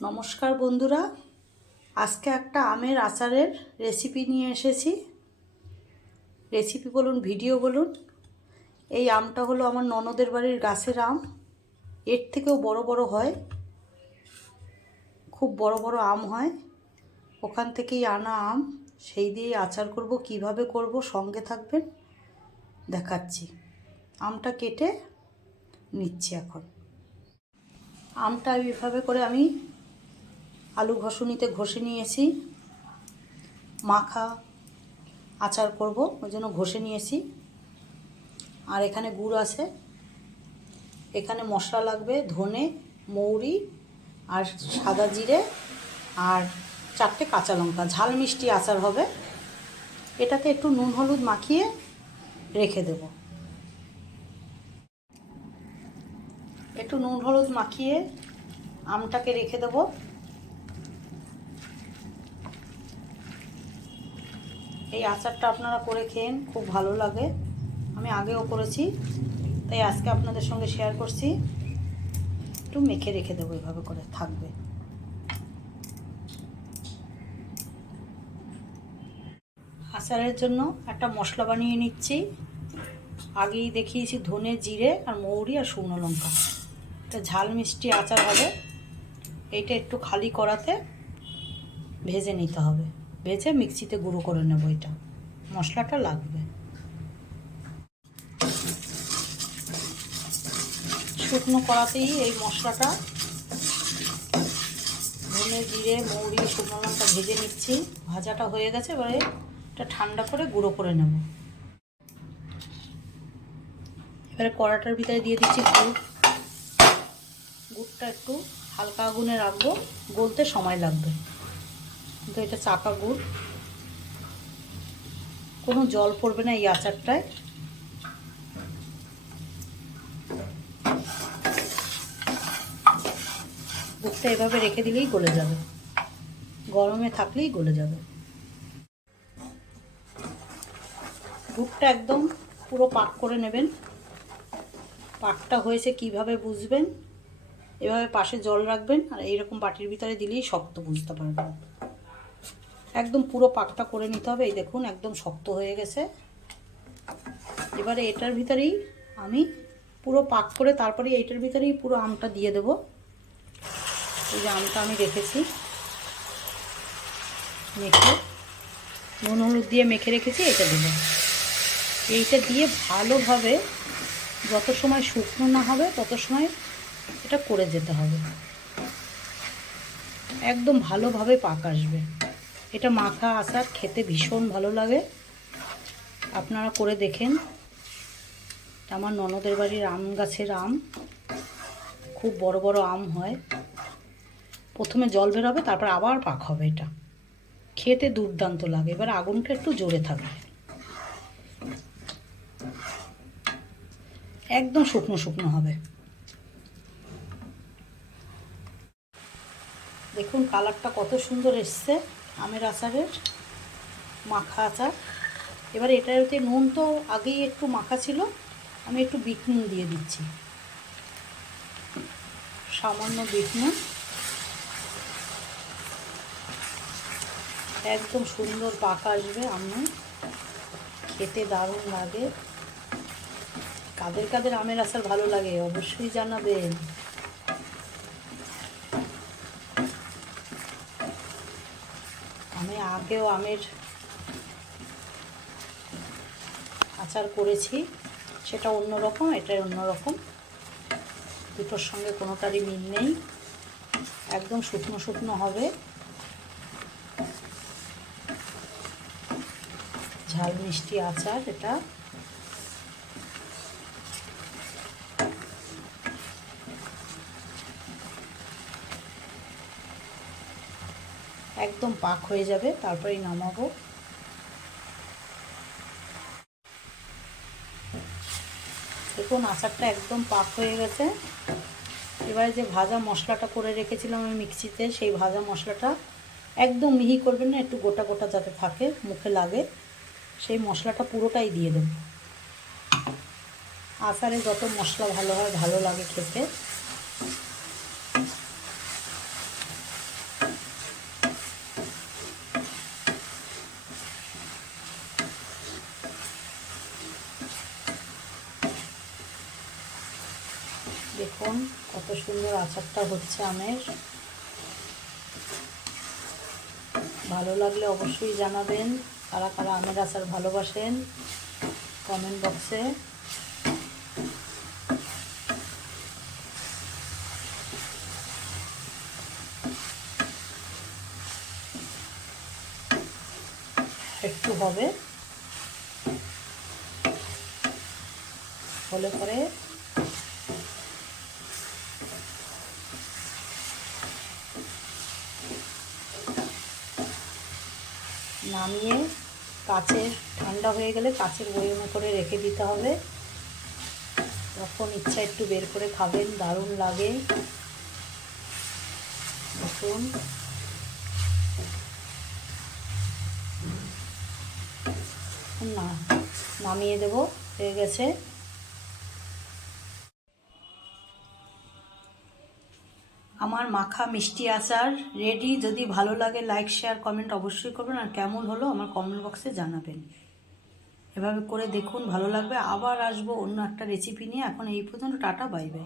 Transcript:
নমস্কার বন্ধুরা, আজকে একটা আমের আচারের রেসিপি নিয়ে এসেছি। রেসিপি বলুন ভিডিও বলুন। এই আমটা হলো আমার ননদের বাড়ির গাছের আম। এর থেকেও বড় বড় হয়। খুব বড় বড় আম হয়। ওখান থেকেই আনা আম। সেই দিয়ে আচার করব, কীভাবে করব, সঙ্গে থাকবেন। দেখাচ্ছি। আমটা কেটে নিচ্ছি এখন। আমটা এইভাবে করে আমি আলু ঘষুনিতে ঘষে নিয়েছি। মাখা আচার করব, ওই জন্য ঘষে নিয়েছি। আর এখানে গুড় আছে। এখানে মশলা লাগবে, ধনে, মৌরি, আর সাদা জিরে, আর চারটে কাঁচা লঙ্কা। ঝাল মিষ্টি আচার হবে। এটাতে একটু নুন হলুদ মাখিয়ে রেখে দেব। একটু নুন হলুদ মাখিয়ে আমটাকে রেখে দেবো। এই আচারটা আপনারা করে খেন খুব ভালো লাগে। আমি আগেও করেছি, তাই আজকে আপনাদের সঙ্গে শেয়ার করছি। একটু মেখে রেখে দেবো, এভাবে করে থাকবে। আচারের জন্য একটা মশলা বানিয়ে নিচ্ছি। আগেই দেখিয়েছি ধনে, জিরে আর মৌরি আর শুকনো লঙ্কা। এটা ঝাল মিষ্টি আচার হবে। এইটা একটু খালি করাতে ভেজে নিতে হবে। ভেজে মিক্সিতে গুঁড়ো করে নেব এটা। মশলাটা লাগবে। শুকনো করাতেই এই মশলাটা ধনে, জিরে, মৌরি, শুকনো লঙ্কা ভেজে নিচ্ছি। ভাজাটা হয়ে গেছে, এবারে এটা ঠান্ডা করে গুঁড়ো করে নেব। এবারে কড়াটার ভিতরে দিয়ে দিচ্ছি গুড়। গুড়টা একটু হালকা আগুনে রাখব, গলতে সময় লাগবে। কিন্তু এটা চাকা গুড়। কোনো জল পড়বে না এই আচারটায়। গুড়টা এভাবে রেখে দিলেই গলে যাবে। গরমে থাকলেই গলে যাবে। গুড়টা একদম পুরো পাক করে নেবেন। পাকটা হয়েছে কীভাবে বুঝবেন? এভাবে পাশে জল রাখবেন আর এইরকম বাটির ভিতরে দিলেই শক্ত বুঝতে পারবেন। একদম পুরো পাকটা করে নিতে হবে। এই দেখুন, একদম শক্ত হয়ে গেছে। এবারে এটার ভিতরেই আমি পুরো পাক করে তারপরে এইটার ভিতরেই পুরো আমটা দিয়ে দেব। এই যে আমটা আমি রেখেছি। মেখে, নুন হলুদ দিয়ে মেখে রেখেছি এটা দেবো। এইটা দিয়ে ভালোভাবে যত সময় শুকনো না হবে, তত সময় এটা করে যেতে হবে। একদম ভালোভাবে পাক আসবে। এটা মাখা আচার, খেতে ভীষণ ভালো লাগে। আপনারা করে দেখেন। আমার ননদের বাড়ির আম গাছের আম। খুব বড় বড় আম হয়। প্রথমে জল বেরোবে, তারপর আবার পাক হবে এটা। খেতে দুর্দান্ত লাগে। এবার আগুনটা একটু জোরে থাকবে। একদম শুকনো শুকনো হবে। দেখুন কালারটা কত সুন্দর এসছে। আমের আচারের মাখা আচার। এবার এটাতে নুন তো আগেই একটু মাখা ছিল, আমি একটু বিট নুন দিয়ে দিচ্ছি। সামান্য বিট নুন। একদম সুন্দর পাকা আসবে আমি খেতে দারুণ লাগে। কাদের কাদের আমের আচার ভালো লাগে অবশ্যই জানাবেন। আমি আগেও আমের আচার করেছি। সেটা অন্যরকম এটা অন্যরকম দুটোর সঙ্গে কোনোটারই মিল নেই। একদম শুকনো শুকনো হবে। ঝাল মিষ্টি আচার এটা। একদম পাক হয়ে যাবে, তারপরেই নামাবো। দেখুন, আচারটা একদম পাক হয়ে গেছে। এবারে যে ভাজা মশলাটা করে রেখেছিলাম আমি মিক্সিতে, সেই ভাজা মশলাটা একদম মিহি করবেন না, একটু গোটা গোটা যাতে থাকে, মুখে লাগে। সেই মশলাটা পুরোটাই দিয়ে দেব। আচারে যত মশলা ভালো হয়, ভালো লাগে খেতে। সুন্দর আচারটা হচ্ছে আমের। ভালো লাগলে অবশ্যই জানাবেন, কারা কারা আমের আচার ভালোবাসেন কমেন্ট বক্সে একটু হবে। হলে পরে নামিয়ে কাচের ঠান্ডা হয়ে গেলে কাচের বয়মে করে রেখে দিতে হবে। যখন ইচ্ছা একটু বের করে খাবেন, দারুণ লাগে। দেখুন। না, নামিয়ে দেব, হয়ে গেছে। আমার মাখা মিষ্টি আচার রেডি যদি ভালো লাগে লাইক শেয়ার কমেন্ট অবশ্যই করবেন। আর কেমন হলো আমার কমেন্ট বক্সে জানাবেন। এভাবে করে দেখুন, ভালো লাগবে। আবার আসব অন্য একটা রেসিপি নিয়ে। এখন এই পর্যন্ত, টাটা বাই বাই